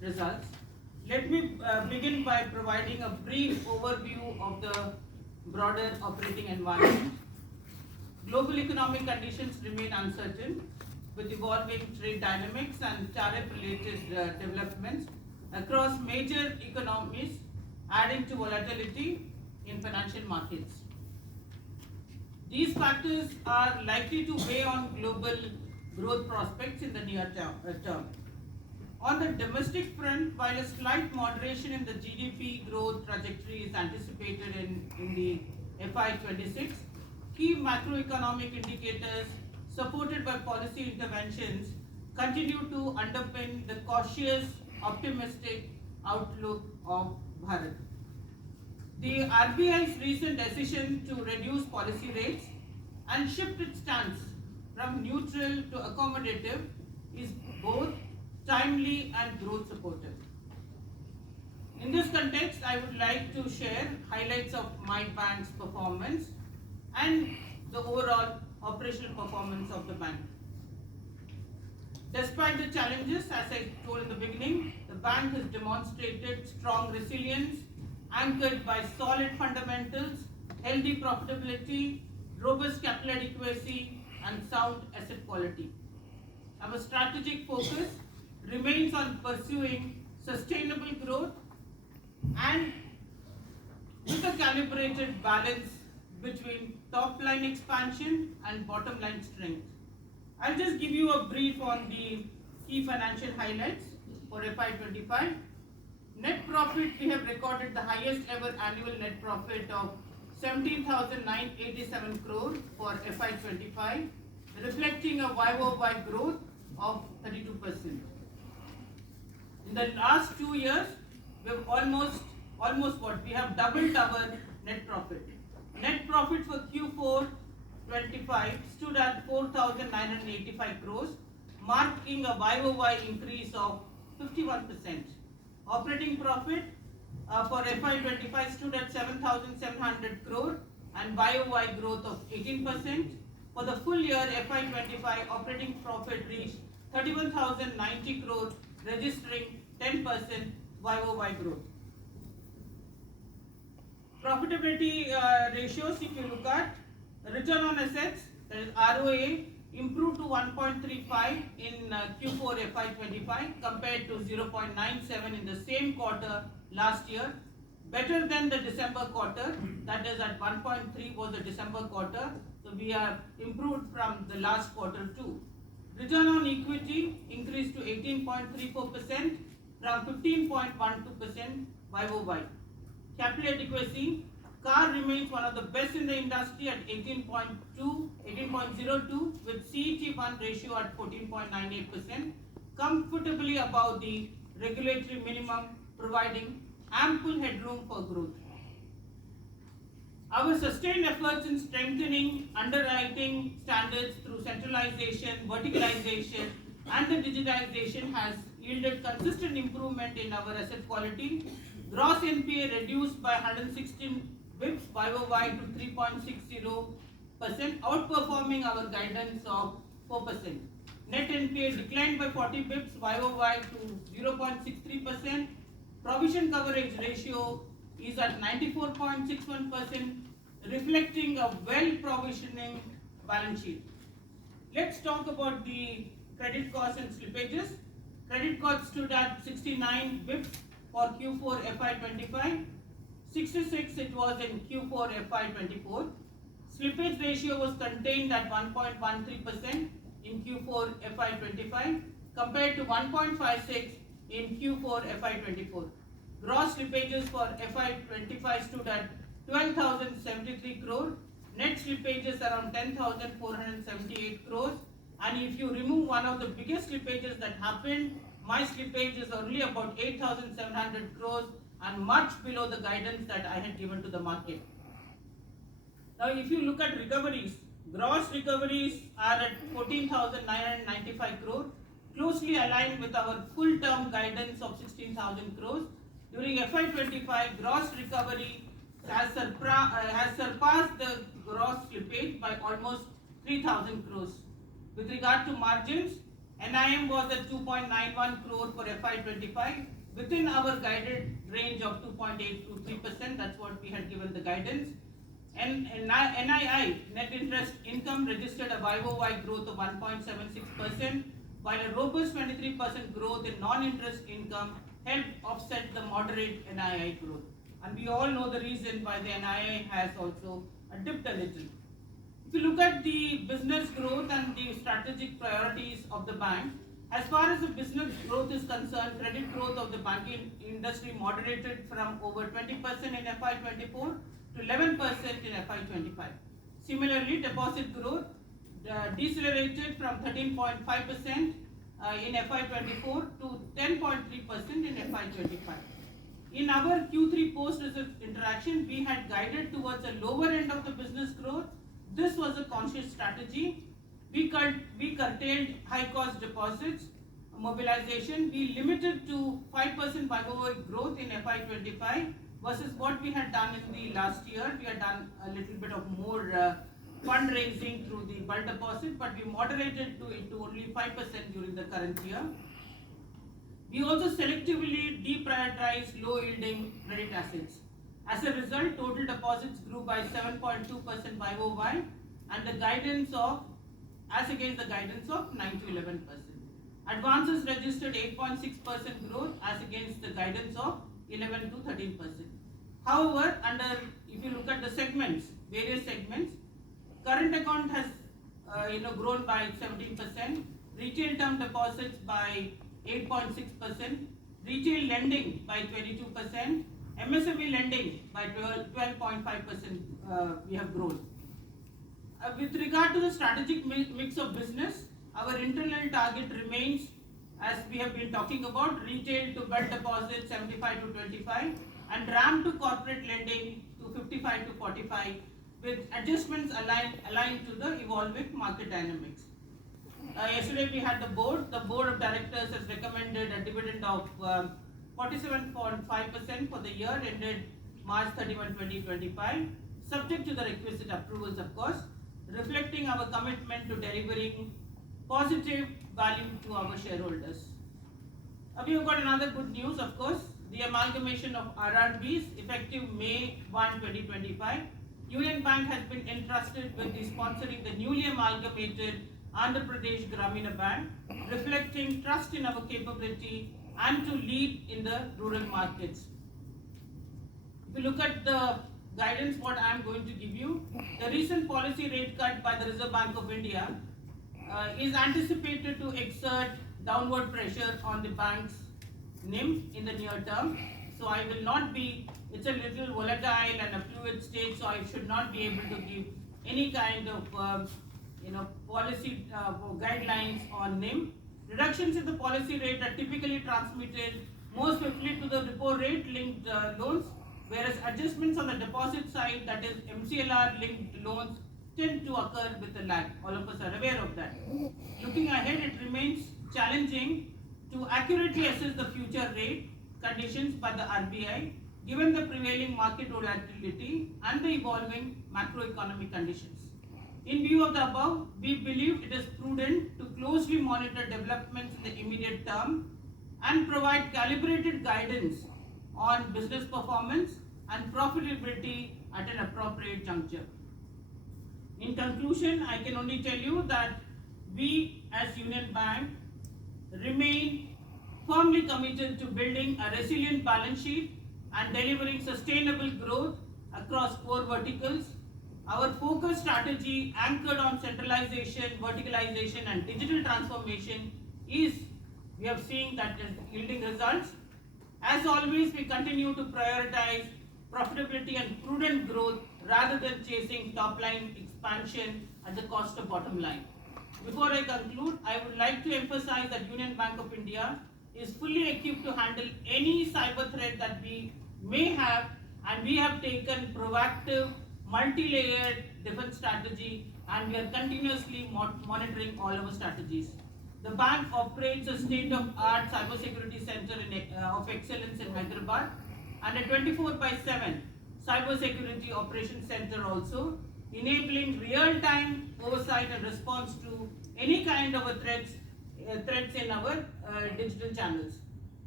results. Let me begin by providing a brief overview of the broader operating environment. Global economic conditions remain uncertain, with evolving trade dynamics and tariff-related developments across major economies, adding to volatility in financial markets. These factors are likely to weigh on global growth prospects in the near term. On the domestic front, while a slight moderation in the GDP growth trajectory is anticipated in the FY26, key macroeconomic indicators supported by policy interventions continue to underpin the cautious, optimistic outlook of Bharat. The RBI's recent decision to reduce policy rates and shift its stance from neutral to accommodative is both timely and growth supportive. In this context, I would like to share highlights of my bank's performance and the overall operational performance of the bank. Despite the challenges, as I told in the beginning, the bank has demonstrated strong resilience anchored by solid fundamentals, healthy profitability, robust capital adequacy, and sound asset quality. Our strategic focus remains on pursuing sustainable growth and with a calibrated balance between top line expansion and bottom line strength. I'll just give you a brief on the key financial highlights for FY25. Net profit, we have recorded the highest ever annual net profit of 17,987 crore for FY25, reflecting a YOY growth of 32%. In the last 2 years, we have we have doubled our net profit. Net profit for Q4 25 stood at 4,985 crores, marking a YOY increase of 51%. Operating profit for FY25 stood at 7,700 crore and YOY growth of 18%. For the full year FY25, operating profit reached 31,090 crore, registering 10% YOY growth. Profitability ratios, if you look at return on assets, that is ROA, improved to 1.35 in Q4 FY25 compared to 0.97 in the same quarter last year, better than the December quarter, that is at 1.3 was the December quarter, so we have improved from the last quarter too. Return on equity increased to 18.34% from 15.12% YOY. Capital adequacy, CAR remains one of the best in the industry at 18.02 with CET1 ratio at 14.98%, comfortably above the regulatory minimum, providing ample headroom for growth. Our sustained efforts in strengthening underwriting standards through centralization, verticalization, and the digitization has yielded consistent improvement in our asset quality. Gross NPA reduced by 116 bps YOY to 3.60%, outperforming our guidance of 4%. Net NPA declined by 40 bps YOY to 0.63%. Provision coverage ratio is at 94.61%, reflecting a well-provisioning balance sheet. Let's talk about the credit costs and slippages. Credit costs stood at 69 bps for Q4 FY25. 66 it was in Q4 FY24. Slippage ratio was contained at 1.13% in Q4 FY25 compared to 1.56 in Q4 FY24. Gross slippages for FY25 stood at 12,073 crore. Net slippages around 10,478 crores. And if you remove one of the biggest slippages that happened, my slippage is only about 8,700 crores and much below the guidance that I had given to the market. Now, if you look at recoveries, gross recoveries are at 14,995 crore, closely aligned with our full-term guidance of 16,000 crores. During FY25, gross recovery has surpassed the gross slippage by almost 3,000 crores. With regard to margins, NIM was at 2.91 crore for FY25, within our guided range of 2.8 to 3%. That's what we had given the guidance. And NII, net interest income, registered a YOY growth of 1.76%, while a robust 23% growth in non-interest income helped offset the moderate NII growth. And we all know the reason why the NII has also dipped a little. If you look at the business growth and the strategic priorities of the bank, as far as the business growth is concerned, credit growth of the banking industry moderated from over 20% in FY24 to 11% in FY25. Similarly, deposit growth decelerated from 13.5% in FY24 to 10.3% in FY25. In our Q3 post-result interaction, we had guided towards a lower end of the business growth. This was a conscious strategy. We curtailed high-cost deposits mobilization. We limited to 5% YOY growth in FY25 versus what we had done in the last year. We had done a little bit of more fundraising through the bulk deposit, but we moderated it to only 5% during the current year. We also selectively deprioritized low-yielding credit assets. As a result, total deposits grew by 7.2% YOY, and the guidance of, as against the guidance of 9 to 11%. Advances registered 8.6% growth as against the guidance of 11 to 13%. However, if you look at the segments, various segments, current account has grown by 17%, retail term deposits by 8.6%, retail lending by 22%, MSME lending by 12.5% we have grown. With regard to the strategic mix of business, our internal target remains, as we have been talking about, retail to bulk deposits 75 to 25 and RAM to corporate lending to 55 to 45, with adjustments aligned to the evolving market dynamics. Yesterday we had the board of directors has recommended a dividend of 47.5% for the year ended March 31, 2025, subject to the requisite approvals, of course, reflecting our commitment to delivering positive value to our shareholders. We have got another good news, of course, the amalgamation of RRBs effective May 1, 2025. Union Bank has been entrusted with sponsoring the newly amalgamated Andhra Pradesh Gramina Bank, reflecting trust in our capability and to lead in the rural markets. If you look at the guidance, what I am going to give you, the recent policy rate cut by the Reserve Bank of India is anticipated to exert downward pressure on the bank's NIM in the near term. So I will not be, it's a little volatile and a fluid state, so I should not be able to give any kind of policy guidelines on NIM. Reductions in the policy rate are typically transmitted more swiftly to the repo rate linked loans, whereas adjustments on the deposit side, that is MCLR linked loans, tend to occur with a lag. All of us are aware of that. Looking ahead, it remains challenging to accurately assess the future rate conditions by the RBI, given the prevailing market volatility and the evolving macroeconomic conditions. In view of the above, we believe it is prudent to closely monitor developments in the immediate term and provide calibrated guidance on business performance and profitability at an appropriate juncture. In conclusion, I can only tell you that we as Union Bank remain firmly committed to building a resilient balance sheet and delivering sustainable growth across core verticals. Our focus strategy anchored on centralization, verticalization and digital transformation is, we have seen that is yielding results. As always, we continue to prioritize profitability and prudent growth rather than chasing top line expansion at the cost of bottom line. Before I conclude, I would like to emphasize that Union Bank of India is fully equipped to handle any cyber threat that we may have, and we have taken proactive, multi-layered defense strategy, and we are continuously monitoring all our strategies. The bank operates a state-of-art cybersecurity center of excellence in Hyderabad and a 24/7 cybersecurity operations center also, enabling real-time oversight and response to any kind of a threats threats in our digital channels.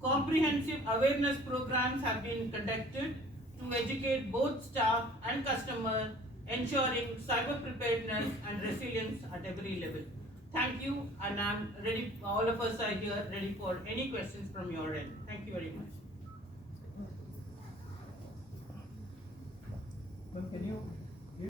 Comprehensive awareness programs have been conducted to educate both staff and customer, ensuring cyber preparedness and resilience at every level. Thank you, and I'm ready. All of us are here ready for any questions from your end. Thank you very much.